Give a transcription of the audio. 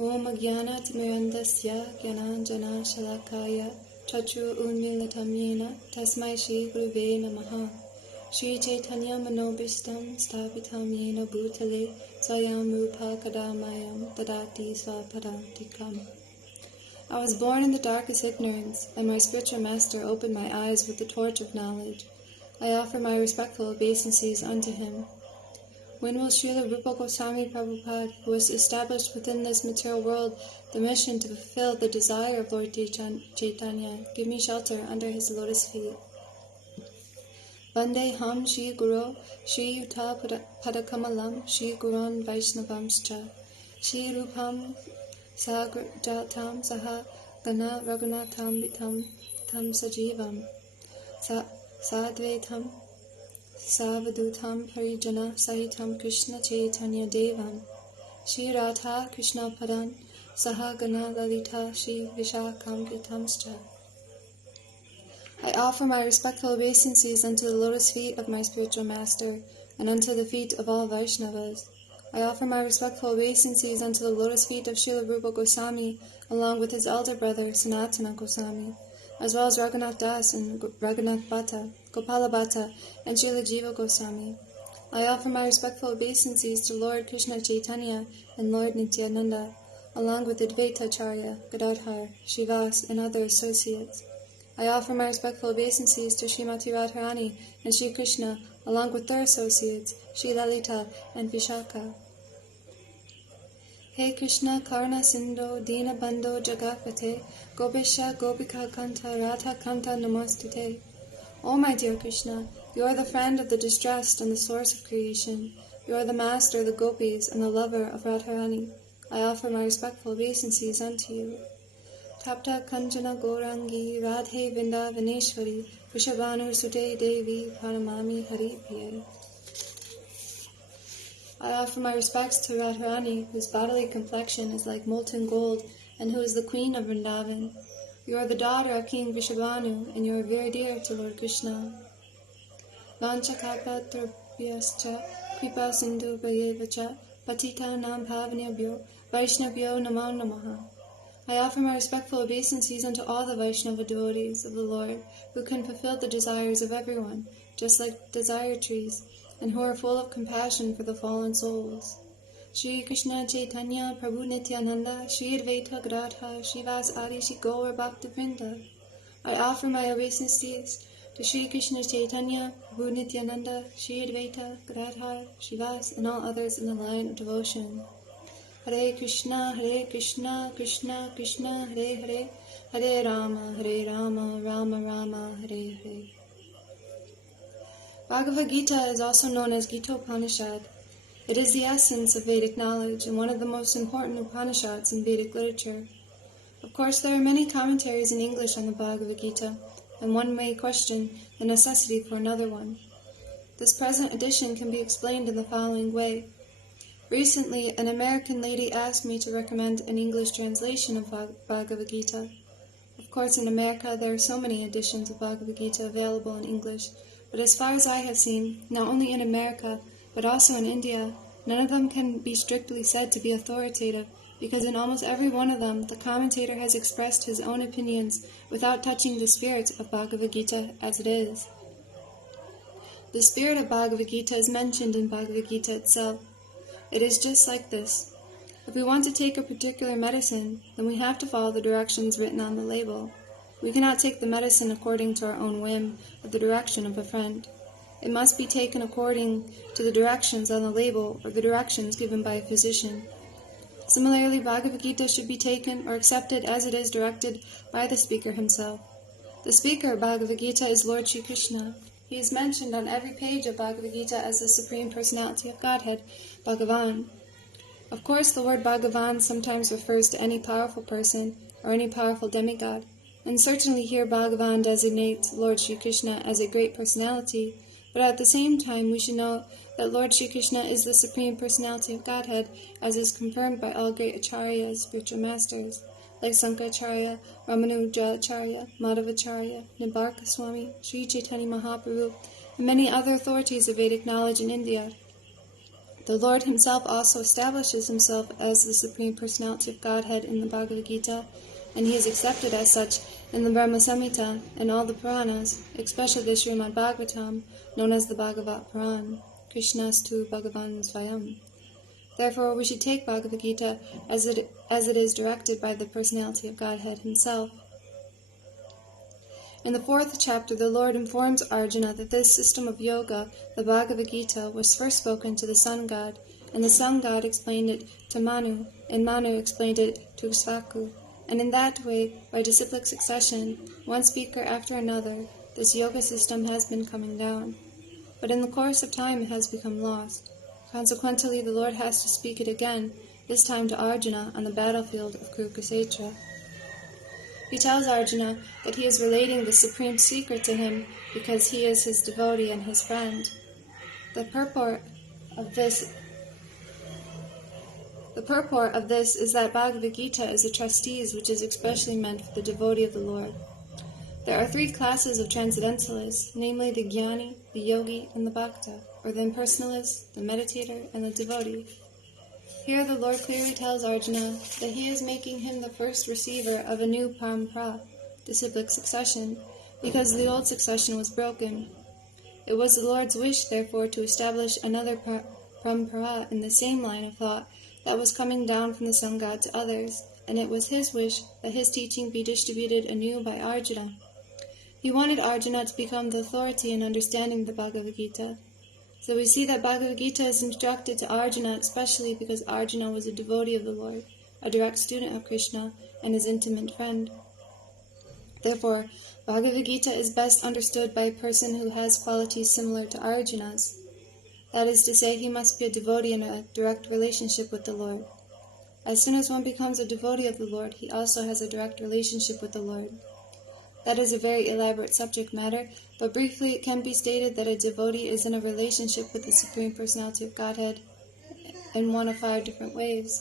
Om Agyana Timirandasya Gyananjana Shalakaya Chachu Unmilatam Yena Tasmai Shri Guruve Namaha. Shri Chaitanya Manobishtam Stapitam Yena Bhutale Swayam Rupa Kadamayam Dadati Svapadantikam. I was born in the darkest ignorance, and my spiritual master opened my eyes with the torch of knowledge. I offer my respectful obeisances unto him. When will Srila Rupa Goswami Prabhupada, who has established within this material world the mission to fulfill the desire of Lord Chaitanya, give me shelter under his lotus feet? Vande Ham Shri Guru, Shri Yuta Padakamalam, Shri Gurun Vaishnavamscha, Shri Rupam Sagrajatam Saha Gana Raghunatham Vitam Tam Sajivam Sadvetam Savadutam Parijana Sahitam Krishna Chaitanya Devam Shri Radha Krishna Padan Saha Gana Lalita Shri Vishakam Vitamscha. I offer my respectful obeisances unto the lotus feet of my spiritual master, and unto the feet of all Vaishnavas. I offer my respectful obeisances unto the lotus feet of Srila Rupa Goswami, along with his elder brother Sanatana Goswami, as well as Raghunath Das and Raghunath Bhatta, Gopala Bhatta, and Srila Jiva Goswami. I offer my respectful obeisances to Lord Krishna Chaitanya and Lord Nityananda, along with Advaita Acharya, Gadadhar, Srivas, and other associates. I offer my respectful obeisances to Srimati Radharani and Sri Krishna, along with their associates, Sri Lalita and Vishaka. Hey Krishna, Karna Sindho, Dina Bandho Jagapate, Gopesha Gopika Kanta, Radha Kanta Namostute. O my dear Krishna, you are the friend of the distressed and the source of creation. You are the master of the gopis and the lover of Radharani. I offer my respectful obeisances unto you. Tapta Kanjana Gorangi Radhe Vinda Vaneshwari Vrishabhanu Sute Devi Paramami Hari Priya. I offer my respects to Radharani, whose bodily complexion is like molten gold, and who is the queen of Vrindavan. You are the daughter of King Vrishabhanu, and you are very dear to Lord Krishna. Vanchakapa Turpyascha Kripa Sindhu Bhayevacha Patita Nam Bhavanabhyo Vaishnavyo Namo Namaha. I offer my respectful obeisances unto all the Vaishnava devotees of the Lord, who can fulfill the desires of everyone, just like desire trees, and who are full of compassion for the fallen souls. Shri Krishna Chaitanya Prabhu Nityananda, Shri Advaita Gadadhar, Srivas Adi Shri Gaur Bhakta Vrinda. I offer my obeisances to Shri Krishna Chaitanya Prabhu Nityananda, Shri Advaita Gadadhar, Srivas, and all others in the line of devotion. Hare Krishna, Krishna Krishna, Hare Hare, Hare Rama, Rama Rama, Hare Hare. Bhagavad-gita is also known as Gita Upanishad. It is the essence of Vedic knowledge and one of the most important Upanishads in Vedic literature. Of course, there are many commentaries in English on the Bhagavad-gita, and one may question the necessity for another one. This present edition can be explained in the following way. Recently, an American lady asked me to recommend an English translation of Bhagavad-gita. Of course, in America, there are so many editions of Bhagavad-gita available in English, but as far as I have seen, not only in America, but also in India, none of them can be strictly said to be authoritative, because in almost every one of them, the commentator has expressed his own opinions without touching the spirit of Bhagavad-gita as it is. The spirit of Bhagavad-gita is mentioned in Bhagavad-gita itself. It is just like this. If we want to take a particular medicine, then we have to follow the directions written on the label. We cannot take the medicine according to our own whim or the direction of a friend. It must be taken according to the directions on the label or the directions given by a physician. Similarly, Bhagavad-gita should be taken or accepted as it is directed by the speaker himself. The speaker of Bhagavad-gita is Lord Shri Krishna. He is mentioned on every page of Bhagavad-gita as the Supreme Personality of Godhead, Bhagavan. Of course, the word Bhagavan sometimes refers to any powerful person or any powerful demigod, and certainly here Bhagavan designates Lord Shri Krishna as a great personality, but at the same time we should know that Lord Shri Krishna is the Supreme Personality of Godhead, as is confirmed by all great acharyas, spiritual masters, like Sankaracharya, Ramanujacharya, Madhavacharya, Nimbaka Swami, Sri Chaitanya Mahaprabhu, and many other authorities of Vedic knowledge in India. The Lord himself also establishes himself as the Supreme Personality of Godhead in the Bhagavad-gita, and he is accepted as such in the Brahma Samhita and all the Puranas, especially the Srimad Bhagavatam, known as the Bhagavad-Puran, Krishnastu Bhagavan Svayam. Therefore, we should take Bhagavad-gita as it is directed by the Personality of Godhead himself. In the 4th chapter, the Lord informs Arjuna that this system of yoga, the Bhagavad-gita, was first spoken to the Sun God, and the Sun God explained it to Manu, and Manu explained it to Ikshvaku. And in that way, by disciplic succession, one speaker after another, this yoga system has been coming down. But in the course of time it has become lost. Consequently, the Lord has to speak it again, this time to Arjuna on the battlefield of Kurukshetra. He tells Arjuna that he is relating the supreme secret to him because he is his devotee and his friend. The purport of this is that Bhagavad-gita is a treatise which is especially meant for the devotee of the Lord. There are 3 classes of transcendentalists, namely the jnani, the yogi, and the bhakta, or the impersonalist, the meditator, and the devotee. Here the Lord clearly tells Arjuna that he is making him the first receiver of a new parampara, disciplic succession, because the old succession was broken. It was the Lord's wish, therefore, to establish another parampara in the same line of thought that was coming down from the Sun God to others, and it was his wish that his teaching be distributed anew by Arjuna. He wanted Arjuna to become the authority in understanding the Bhagavad-gita. So we see that Bhagavad-gita is instructed to Arjuna especially because Arjuna was a devotee of the Lord, a direct student of Krishna, and his intimate friend. Therefore, Bhagavad-gita is best understood by a person who has qualities similar to Arjuna's. That is to say, he must be a devotee in a direct relationship with the Lord. As soon as one becomes a devotee of the Lord, he also has a direct relationship with the Lord. That is a very elaborate subject matter, but briefly it can be stated that a devotee is in a relationship with the Supreme Personality of Godhead in one of 5 different ways.